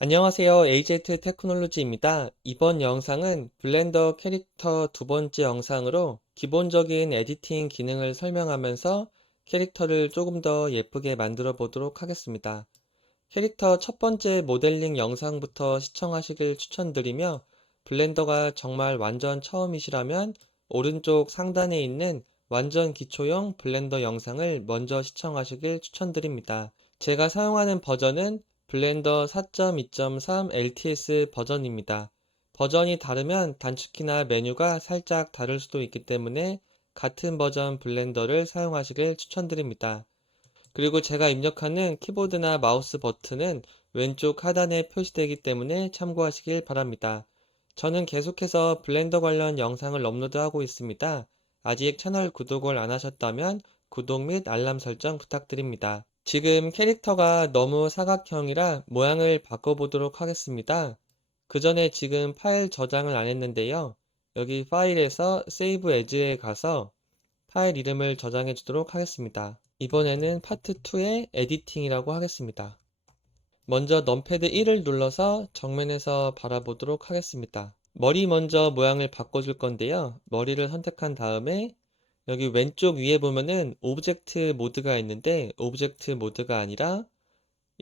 안녕하세요. AZ 테크놀로지입니다. 이번 영상은 블렌더 캐릭터 두 번째 영상으로 기본적인 에디팅 기능을 설명하면서 캐릭터를 조금 더 예쁘게 만들어 보도록 하겠습니다. 캐릭터 첫 번째 모델링 영상부터 시청하시길 추천드리며 블렌더가 정말 완전 처음이시라면 오른쪽 상단에 있는 완전 기초용 블렌더 영상을 먼저 시청하시길 추천드립니다. 제가 사용하는 버전은 블렌더 4.2.3 LTS 버전입니다. 버전이 다르면 단축키나 메뉴가 살짝 다를 수도 있기 때문에 같은 버전 블렌더를 사용하시길 추천드립니다. 그리고 제가 입력하는 키보드나 마우스 버튼은 왼쪽 하단에 표시되기 때문에 참고하시길 바랍니다. 저는 계속해서 블렌더 관련 영상을 업로드하고 있습니다. 아직 채널 구독을 안 하셨다면 구독 및 알람 설정 부탁드립니다. 지금 캐릭터가 너무 사각형이라 모양을 바꿔보도록 하겠습니다. 그 전에 지금 파일 저장을 안 했는데요. 여기 파일에서 Save As에 가서 파일 이름을 저장해 주도록 하겠습니다. 이번에는 파트 2의 에디팅이라고 하겠습니다. 먼저 넘패드 1을 눌러서 정면에서 바라보도록 하겠습니다. 머리 먼저 모양을 바꿔줄 건데요. 머리를 선택한 다음에 여기 왼쪽 위에 보면은 오브젝트 모드가 있는데 오브젝트 모드가 아니라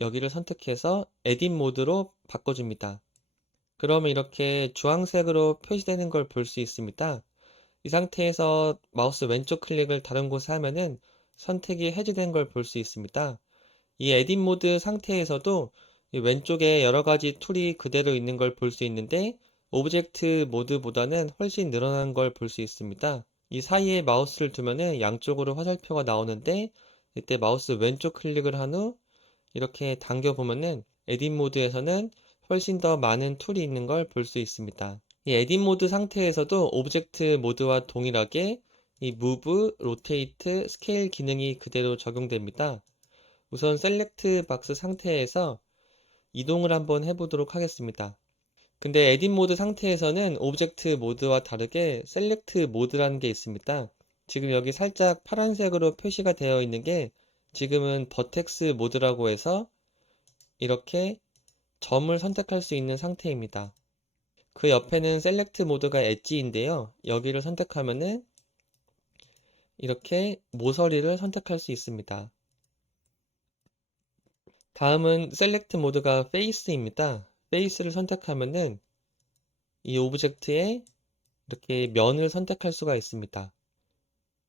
여기를 선택해서 에딧 모드로 바꿔줍니다. 그러면 이렇게 주황색으로 표시되는 걸 볼 수 있습니다. 이 상태에서 마우스 왼쪽 클릭을 다른 곳에 하면은 선택이 해제된 걸 볼 수 있습니다. 이 에딧 모드 상태에서도 이 왼쪽에 여러 가지 툴이 그대로 있는 걸 볼 수 있는데 오브젝트 모드보다는 훨씬 늘어난 걸 볼 수 있습니다. 이 사이에 마우스를 두면은 양쪽으로 화살표가 나오는데 이때 마우스 왼쪽 클릭을 한 후 이렇게 당겨 보면은 에딧 모드에서는 훨씬 더 많은 툴이 있는 걸 볼 수 있습니다. 이 에딧 모드 상태에서도 오브젝트 모드와 동일하게 이 Move, Rotate, Scale 기능이 그대로 적용됩니다. 우선 셀렉트 박스 상태에서 이동을 한번 해보도록 하겠습니다. 근데 에딧 모드 상태에서는 오브젝트 모드와 다르게 셀렉트 모드라는 게 있습니다. 지금 여기 살짝 파란색으로 표시가 되어 있는 게 지금은 버텍스 모드라고 해서 이렇게 점을 선택할 수 있는 상태입니다. 그 옆에는 셀렉트 모드가 엣지인데요. 여기를 선택하면은 이렇게 모서리를 선택할 수 있습니다. 다음은 셀렉트 모드가 페이스입니다. 페이스를 선택하면은 이 오브젝트에 이렇게 면을 선택할 수가 있습니다.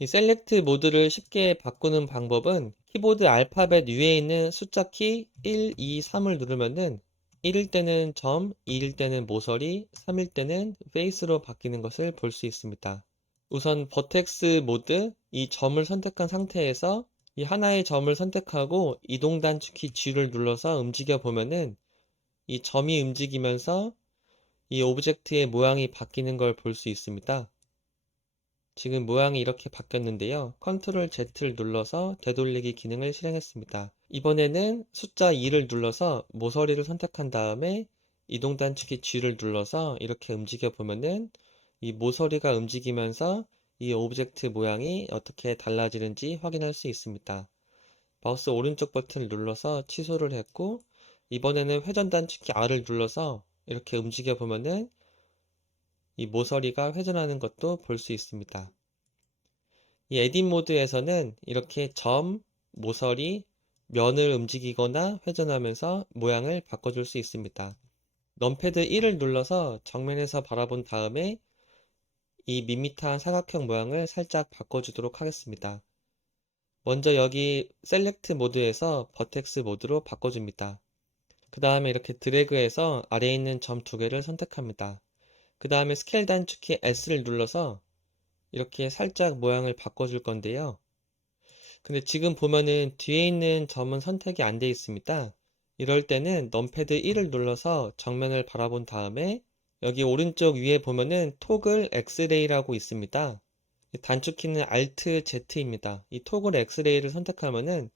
이 셀렉트 모드를 쉽게 바꾸는 방법은 키보드 알파벳 위에 있는 숫자 키 1, 2, 3을 누르면은 1일 때는 점, 2일 때는 모서리, 3일 때는 페이스로 바뀌는 것을 볼 수 있습니다. 우선 버텍스 모드, 이 점을 선택한 상태에서 이 하나의 점을 선택하고 이동 단축키 G를 눌러서 움직여 보면은 이 점이 움직이면서 이 오브젝트의 모양이 바뀌는 걸 볼 수 있습니다. 지금 모양이 이렇게 바뀌었는데요. 컨트롤 Z를 눌러서 되돌리기 기능을 실행했습니다. 이번에는 숫자 2를 눌러서 모서리를 선택한 다음에 이동 단축키 G를 눌러서 이렇게 움직여 보면은 이 모서리가 움직이면서 이 오브젝트 모양이 어떻게 달라지는지 확인할 수 있습니다. 마우스 오른쪽 버튼을 눌러서 취소를 했고 이번에는 회전 단축키 R을 눌러서 이렇게 움직여 보면은 이 모서리가 회전하는 것도 볼 수 있습니다. 이 에딧 모드에서는 이렇게 점, 모서리, 면을 움직이거나 회전하면서 모양을 바꿔줄 수 있습니다. 넘패드 1을 눌러서 정면에서 바라본 다음에 이 밋밋한 사각형 모양을 살짝 바꿔주도록 하겠습니다. 먼저 여기 셀렉트 모드에서 버텍스 모드로 바꿔줍니다. 그 다음에 이렇게 드래그해서 아래에 있는 점 두 개를 선택합니다. 그 다음에 스케일 단축키 S를 눌러서 이렇게 살짝 모양을 바꿔줄 건데요. 근데 지금 보면은 뒤에 있는 점은 선택이 안 되어 있습니다. 이럴 때는 넘패드 1을 눌러서 정면을 바라본 다음에 여기 오른쪽 위에 보면은 토글 엑스레이라고 있습니다. 단축키는 Alt Z입니다. 이 토글 엑스레이를 선택하면은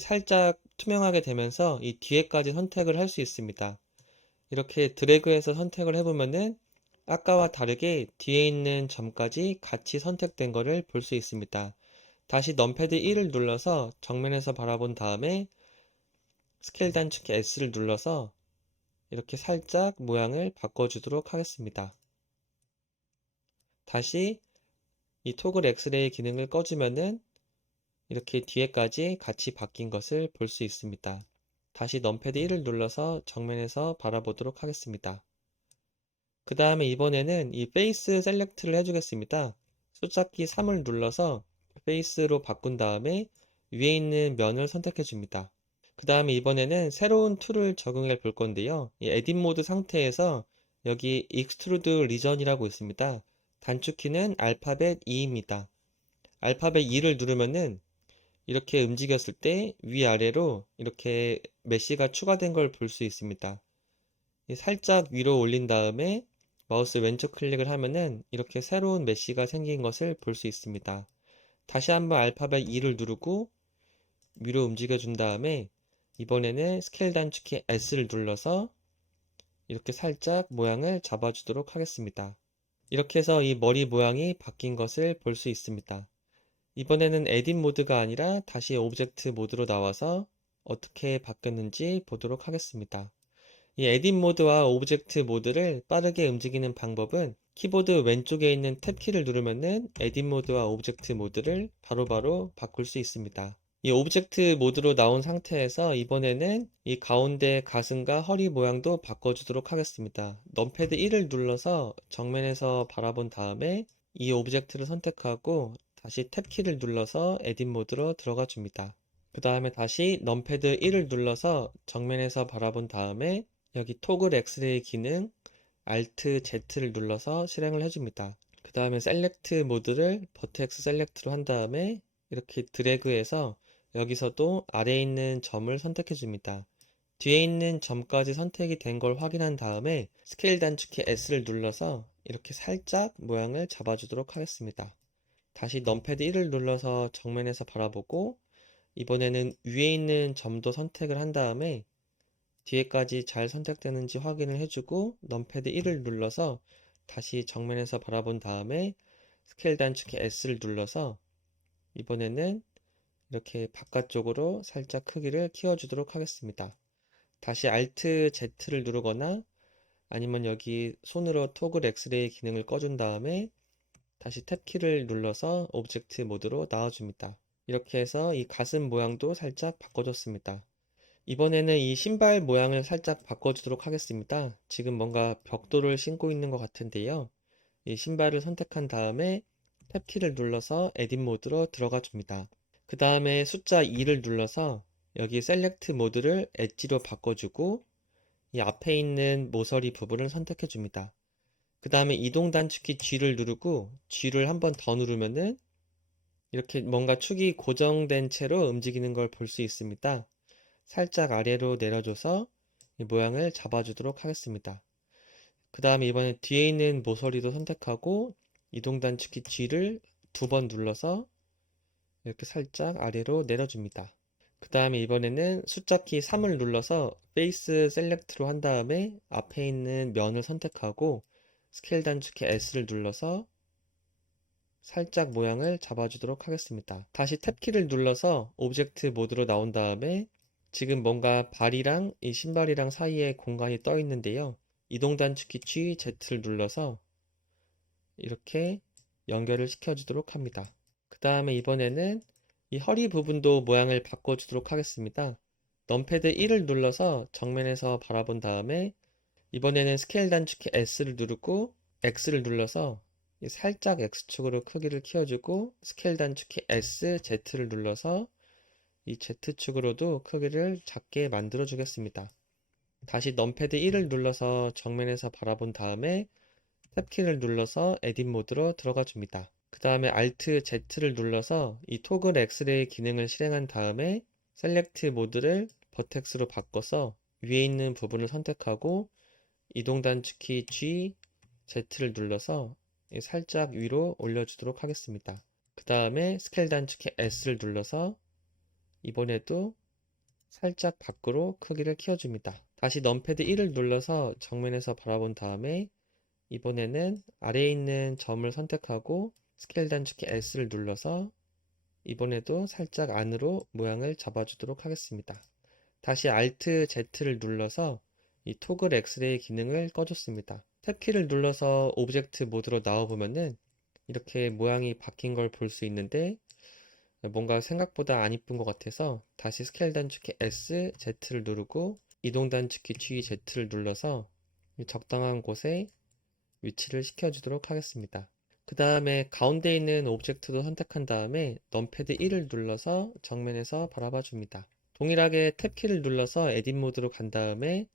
살짝 투명하게 되면서 이 뒤에까지 선택을 할 수 있습니다. 이렇게 드래그해서 선택을 해보면은 아까와 다르게 뒤에 있는 점까지 같이 선택된 것을 볼 수 있습니다. 다시 넘패드 1을 눌러서 정면에서 바라본 다음에 스케일 단축키 S를 눌러서 이렇게 살짝 모양을 바꿔주도록 하겠습니다. 다시 이 토글 엑스레이 기능을 꺼주면은 이렇게 뒤에까지 같이 바뀐 것을 볼 수 있습니다. 다시 넘패드 1을 눌러서 정면에서 바라보도록 하겠습니다. 그 다음에 이번에는 이 페이스 셀렉트를 해주겠습니다. 숫자키 3을 눌러서 페이스로 바꾼 다음에 위에 있는 면을 선택해 줍니다. 그 다음에 이번에는 새로운 툴을 적용해 볼 건데요. 이 에딧 모드 상태에서 여기 익스트루드 리전이라고 있습니다. 단축키는 알파벳 2입니다. 알파벳 2를 누르면은 이렇게 움직였을 때 위아래로 이렇게 메쉬가 추가된 걸 볼 수 있습니다. 살짝 위로 올린 다음에 마우스 왼쪽 클릭을 하면은 이렇게 새로운 메쉬가 생긴 것을 볼 수 있습니다. 다시 한번 알파벳 2를 누르고 위로 움직여 준 다음에 이번에는 스케일 단축키 S를 눌러서 이렇게 살짝 모양을 잡아주도록 하겠습니다. 이렇게 해서 이 머리 모양이 바뀐 것을 볼 수 있습니다. 이번에는 에딧 모드가 아니라 다시 오브젝트 모드로 나와서 어떻게 바뀌었는지 보도록 하겠습니다. 이 에딧 모드와 오브젝트 모드를 빠르게 움직이는 방법은 키보드 왼쪽에 있는 탭키를 누르면은 에딧 모드와 오브젝트 모드를 바로바로 바꿀 수 있습니다. 이 오브젝트 모드로 나온 상태에서 이번에는 이 가운데 가슴과 허리 모양도 바꿔주도록 하겠습니다. 넘패드 1을 눌러서 정면에서 바라본 다음에 이 오브젝트를 선택하고 다시 탭키를 눌러서 에딧 모드로 들어가 줍니다. 그 다음에 다시 넘패드 1을 눌러서 정면에서 바라본 다음에 여기 토글 엑스레이 기능 Alt Z를 눌러서 실행을 해줍니다. 그 다음에 셀렉트 모드를 버텍스 셀렉트로 한 다음에 이렇게 드래그해서 여기서도 아래에 있는 점을 선택해 줍니다. 뒤에 있는 점까지 선택이 된 걸 확인한 다음에 스케일 단축키 S를 눌러서 이렇게 살짝 모양을 잡아주도록 하겠습니다. 다시 넘패드 1을 눌러서 정면에서 바라보고 이번에는 위에 있는 점도 선택을 한 다음에 뒤에까지 잘 선택되는지 확인을 해주고 넘패드 1을 눌러서 다시 정면에서 바라본 다음에 스케일 단축키 S를 눌러서 이번에는 이렇게 바깥쪽으로 살짝 크기를 키워주도록 하겠습니다. 다시 Alt Z를 누르거나 아니면 여기 손으로 토글 엑스레이 기능을 꺼준 다음에 다시 탭키를 눌러서 오브젝트 모드로 나와줍니다. 이렇게 해서 이 가슴 모양도 살짝 바꿔줬습니다. 이번에는 이 신발 모양을 살짝 바꿔주도록 하겠습니다. 지금 뭔가 벽돌을 신고 있는 것 같은데요. 이 신발을 선택한 다음에 탭키를 눌러서 에딧 모드로 들어가 줍니다. 그 다음에 숫자 2를 눌러서 여기 셀렉트 모드를 엣지로 바꿔주고 이 앞에 있는 모서리 부분을 선택해 줍니다. 그 다음에 이동 단축키 G를 누르고 G를 한 번 더 누르면은 이렇게 뭔가 축이 고정된 채로 움직이는 걸 볼 수 있습니다. 살짝 아래로 내려줘서 이 모양을 잡아주도록 하겠습니다. 그 다음에 이번에 뒤에 있는 모서리도 선택하고 이동 단축키 G를 두 번 눌러서 이렇게 살짝 아래로 내려줍니다. 그 다음에 이번에는 숫자키 3을 눌러서 페이스 셀렉트로 한 다음에 앞에 있는 면을 선택하고 스케일 단축키 S를 눌러서 살짝 모양을 잡아주도록 하겠습니다. 다시 탭키를 눌러서 오브젝트 모드로 나온 다음에 지금 뭔가 발이랑 이 신발이랑 사이에 공간이 떠 있는데요. 이동 단축키 G, Z를 눌러서 이렇게 연결을 시켜주도록 합니다. 그 다음에 이번에는 이 허리 부분도 모양을 바꿔주도록 하겠습니다. 넘패드 1을 눌러서 정면에서 바라본 다음에 이번에는 스케일 단축키 S를 누르고 X를 눌러서 살짝 X축으로 크기를 키워주고 스케일 단축키 S, Z를 눌러서 이 Z축으로도 크기를 작게 만들어 주겠습니다. 다시 넘패드 1을 눌러서 정면에서 바라본 다음에 탭키를 눌러서 에딧 모드로 들어가 줍니다. 그 다음에 Alt Z를 눌러서 이 토글 엑스레이 기능을 실행한 다음에 셀렉트 모드를 버텍스로 바꿔서 위에 있는 부분을 선택하고 이동 단축키 G, Z를 눌러서 살짝 위로 올려주도록 하겠습니다. 그 다음에 스케일 단축키 S를 눌러서 이번에도 살짝 밖으로 크기를 키워줍니다. 다시 넘패드 1을 눌러서 정면에서 바라본 다음에 이번에는 아래에 있는 점을 선택하고 스케일 단축키 S를 눌러서 이번에도 살짝 안으로 모양을 잡아주도록 하겠습니다. 다시 Alt Z를 눌러서 이 토글 엑스레이 기능을 꺼줬습니다. 탭키를 눌러서 오브젝트 모드로 나와보면은 이렇게 모양이 바뀐 걸 볼 수 있는데 뭔가 생각보다 안 이쁜 것 같아서 다시 스케일 단축키 S, Z를 누르고 이동 단축키 G, Z를 눌러서 적당한 곳에 위치를 시켜주도록 하겠습니다. 그 다음에 가운데 있는 오브젝트도 선택한 다음에 넘패드 1을 눌러서 정면에서 바라봐 줍니다. 동일하게 탭키를 눌러서 에딧 모드로 간 다음에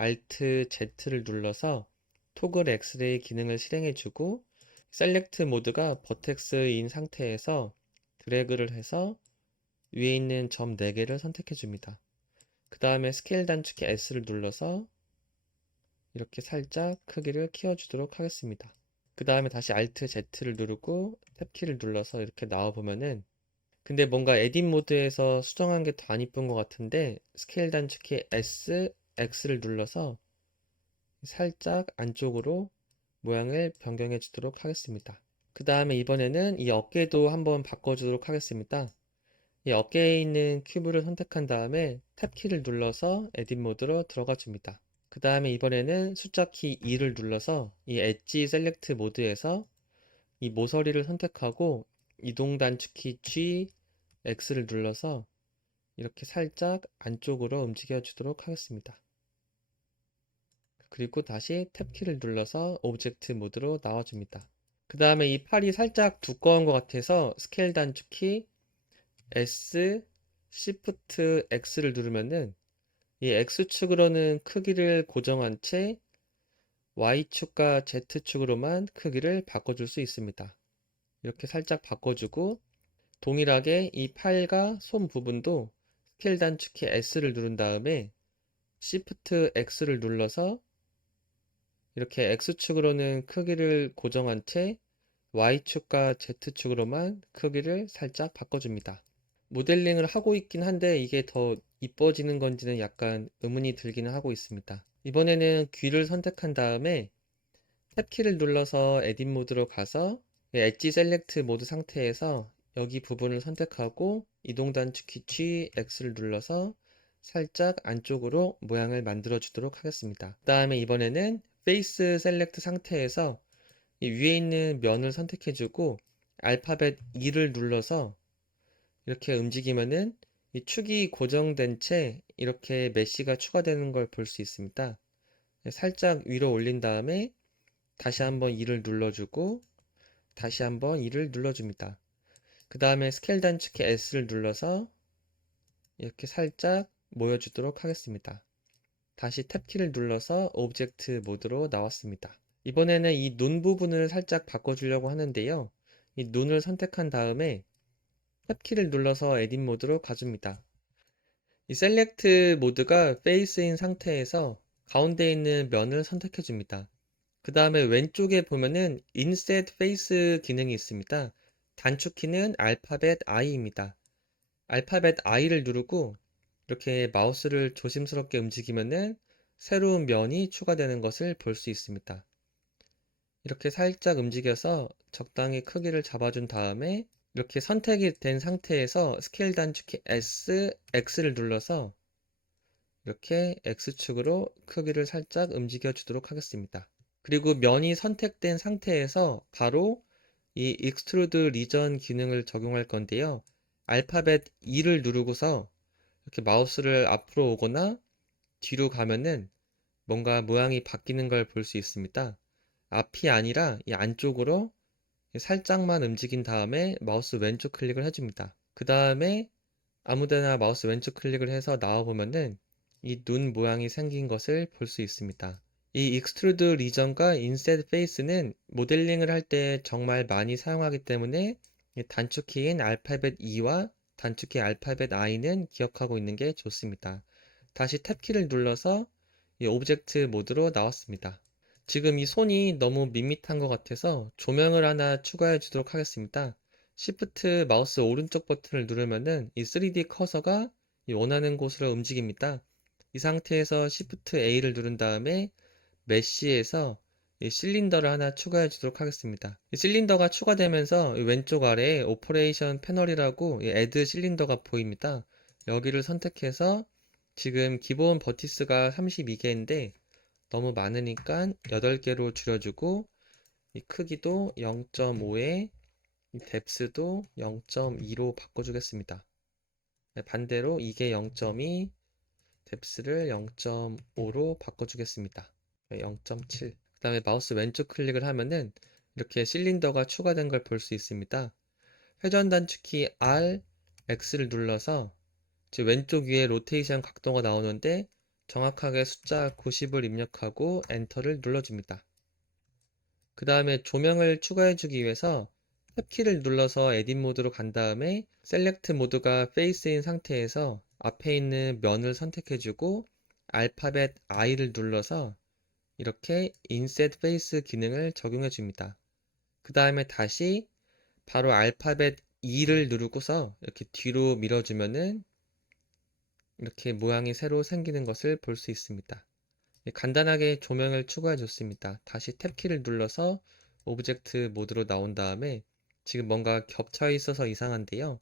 Alt Z를 눌러서 토글 엑스레이 기능을 실행해주고 셀렉트 모드가 버텍스인 상태에서 드래그를 해서 위에 있는 점 4개를 선택해 줍니다. 그 다음에 스케일 단축키 S를 눌러서 이렇게 살짝 크기를 키워주도록 하겠습니다. 그 다음에 다시 Alt Z를 누르고 탭키를 눌러서 이렇게 나와보면은 근데 뭔가 에딧 모드에서 수정한 게 더 안 이쁜 것 같은데 스케일 단축키 S, X를 눌러서 살짝 안쪽으로 모양을 변경해 주도록 하겠습니다. 그 다음에 이번에는 이 어깨도 한번 바꿔주도록 하겠습니다. 이 어깨에 있는 큐브를 선택한 다음에 탭키를 눌러서 에딧 모드로 들어가 줍니다. 그 다음에 이번에는 숫자 키 2를 눌러서 이 엣지 셀렉트 모드에서 이 모서리를 선택하고 이동 단축키 G, X를 눌러서 이렇게 살짝 안쪽으로 움직여 주도록 하겠습니다. 그리고 다시 탭키를 눌러서 오브젝트 모드로 나와줍니다. 그 다음에 이 팔이 살짝 두꺼운 것 같아서 스케일 단축키 S, Shift X를 누르면은 이 X축으로는 크기를 고정한 채 Y축과 Z축으로만 크기를 바꿔줄 수 있습니다. 이렇게 살짝 바꿔주고 동일하게 이 팔과 손 부분도 스케일 단축키 S를 누른 다음에 Shift X를 눌러서 이렇게 X축으로는 크기를 고정한 채 Y축과 Z축으로만 크기를 살짝 바꿔줍니다. 모델링을 하고 있긴 한데 이게 더 이뻐지는 건지는 약간 의문이 들기는 하고 있습니다. 이번에는 귀를 선택한 다음에 탭키를 눌러서 에딧 모드로 가서 엣지 셀렉트 모드 상태에서 여기 부분을 선택하고 이동 단축키 G, X를 눌러서 살짝 안쪽으로 모양을 만들어 주도록 하겠습니다. 그 다음에 이번에는 페이스 셀렉트 상태에서 이 위에 있는 면을 선택해 주고 알파벳 E를 눌러서 이렇게 움직이면은 이 축이 고정된 채 이렇게 메쉬가 추가되는 걸 볼 수 있습니다. 살짝 위로 올린 다음에 다시 한번 2를 눌러주고 다시 한번 2를 눌러줍니다. 그 다음에 스케일 단축키 S를 눌러서 이렇게 살짝 모여주도록 하겠습니다. 다시 탭키를 눌러서 오브젝트 모드로 나왔습니다. 이번에는 이 눈 부분을 살짝 바꿔주려고 하는데요. 이 눈을 선택한 다음에 탭키를 눌러서 에딧 모드로 가줍니다. 이 셀렉트 모드가 페이스인 상태에서 가운데 있는 면을 선택해 줍니다. 그 다음에 왼쪽에 보면은 인셋 페이스 기능이 있습니다. 단축키는 알파벳 I입니다. 알파벳 I를 누르고 이렇게 마우스를 조심스럽게 움직이면은 새로운 면이 추가되는 것을 볼 수 있습니다. 이렇게 살짝 움직여서 적당히 크기를 잡아준 다음에 이렇게 선택이 된 상태에서 스케일 단축키 S, X를 눌러서 이렇게 X축으로 크기를 살짝 움직여 주도록 하겠습니다. 그리고 면이 선택된 상태에서 바로 이 Extrude Region 기능을 적용할 건데요. 알파벳 E를 누르고서 이렇게 마우스를 앞으로 오거나 뒤로 가면은 뭔가 모양이 바뀌는 걸 볼 수 있습니다. 앞이 아니라 이 안쪽으로 살짝만 움직인 다음에 마우스 왼쪽 클릭을 해줍니다. 그 다음에 아무데나 마우스 왼쪽 클릭을 해서 나와보면은 이 눈 모양이 생긴 것을 볼 수 있습니다. 이 익스트루드 리전과 인셋 페이스는 모델링을 할 때 정말 많이 사용하기 때문에 단축키인 알파벳 E와 단축키 알파벳 I는 기억하고 있는 게 좋습니다. 다시 탭키를 눌러서 이 오브젝트 모드로 나왔습니다. 지금 이 손이 너무 밋밋한 것 같아서 조명을 하나 추가해 주도록 하겠습니다. Shift 마우스 오른쪽 버튼을 누르면은 이 3D 커서가 이 원하는 곳으로 움직입니다. 이 상태에서 Shift A를 누른 다음에 메쉬에서 이 실린더를 하나 추가해 주도록 하겠습니다. 이 실린더가 추가되면서 이 왼쪽 아래에 오퍼레이션 패널이라고 이 Add 실린더가 보입니다. 여기를 선택해서 지금 기본 버티스가 32개인데 너무 많으니까 8개로 줄여주고 이 크기도 0.5에 이 뎁스도 0.2로 바꿔주겠습니다. 반대로 이게 0.2, 뎁스를 0.5로 바꿔주겠습니다. 0.7. 그 다음에 마우스 왼쪽 클릭을 하면은 이렇게 실린더가 추가된 걸 볼 수 있습니다. 회전 단축키 R, X를 눌러서 왼쪽 위에 로테이션 각도가 나오는데 정확하게 숫자 90을 입력하고 엔터를 눌러줍니다. 그 다음에 조명을 추가해주기 위해서 탭키를 눌러서 에딧 모드로 간 다음에 셀렉트 모드가 페이스인 상태에서 앞에 있는 면을 선택해주고 알파벳 I를 눌러서 이렇게 인셋 페이스 기능을 적용해줍니다. 그 다음에 다시 바로 알파벳 E를 누르고서 이렇게 뒤로 밀어주면은 이렇게 모양이 새로 생기는 것을 볼 수 있습니다. 간단하게 조명을 추가해 줬습니다. 다시 탭키를 눌러서 오브젝트 모드로 나온 다음에 지금 뭔가 겹쳐 있어서 이상한데요.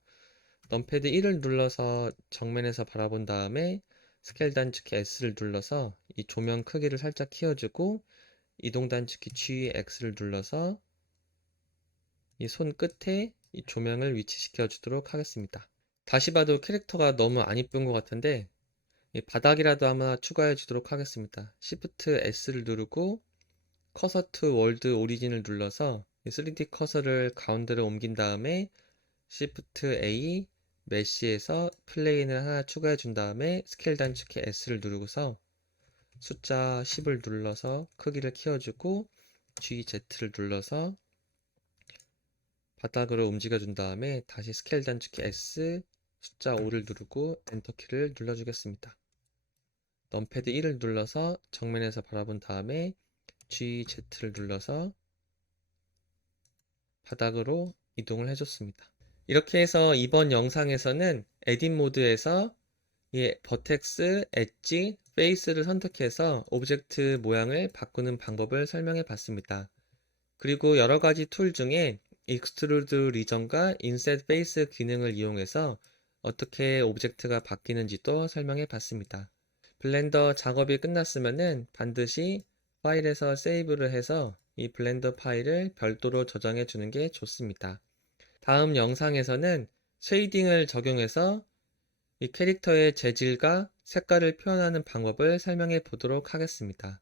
넘패드 1을 눌러서 정면에서 바라본 다음에 스케일 단축키 S를 눌러서 이 조명 크기를 살짝 키워주고 이동 단축키 G, X를 눌러서 이 손 끝에 이 조명을 위치시켜 주도록 하겠습니다. 다시 봐도 캐릭터가 너무 안 이쁜 것 같은데 바닥이라도 하나 추가해 주도록 하겠습니다. Shift S를 누르고 커서 투 월드 오리진을 눌러서 3D 커서를 가운데로 옮긴 다음에 Shift A 메쉬에서 플레인을 하나 추가해 준 다음에 스케일 단축키 S를 누르고서 숫자 10을 눌러서 크기를 키워주고 GZ를 눌러서 바닥으로 움직여 준 다음에 다시 스케일 단축키 S 숫자 5를 누르고 엔터키를 눌러주겠습니다. 넘패드 1을 눌러서 정면에서 바라본 다음에 GZ를 눌러서 바닥으로 이동을 해줬습니다. 이렇게 해서 이번 영상에서는 에딧 모드에서 버텍스, 엣지, 페이스를 선택해서 오브젝트 모양을 바꾸는 방법을 설명해 봤습니다. 그리고 여러 가지 툴 중에 익스트루드 리전과 인셋 페이스 기능을 이용해서 어떻게 오브젝트가 바뀌는지도 설명해 봤습니다. 블렌더 작업이 끝났으면은 반드시 파일에서 세이브를 해서 이 블렌더 파일을 별도로 저장해 주는 게 좋습니다. 다음 영상에서는 쉐이딩을 적용해서 이 캐릭터의 재질과 색깔을 표현하는 방법을 설명해 보도록 하겠습니다.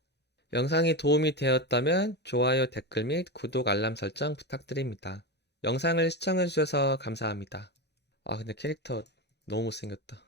영상이 도움이 되었다면 좋아요, 댓글 및 구독, 알람 설정 부탁드립니다. 영상을 시청해 주셔서 감사합니다. 근데 캐릭터 너무 못생겼다.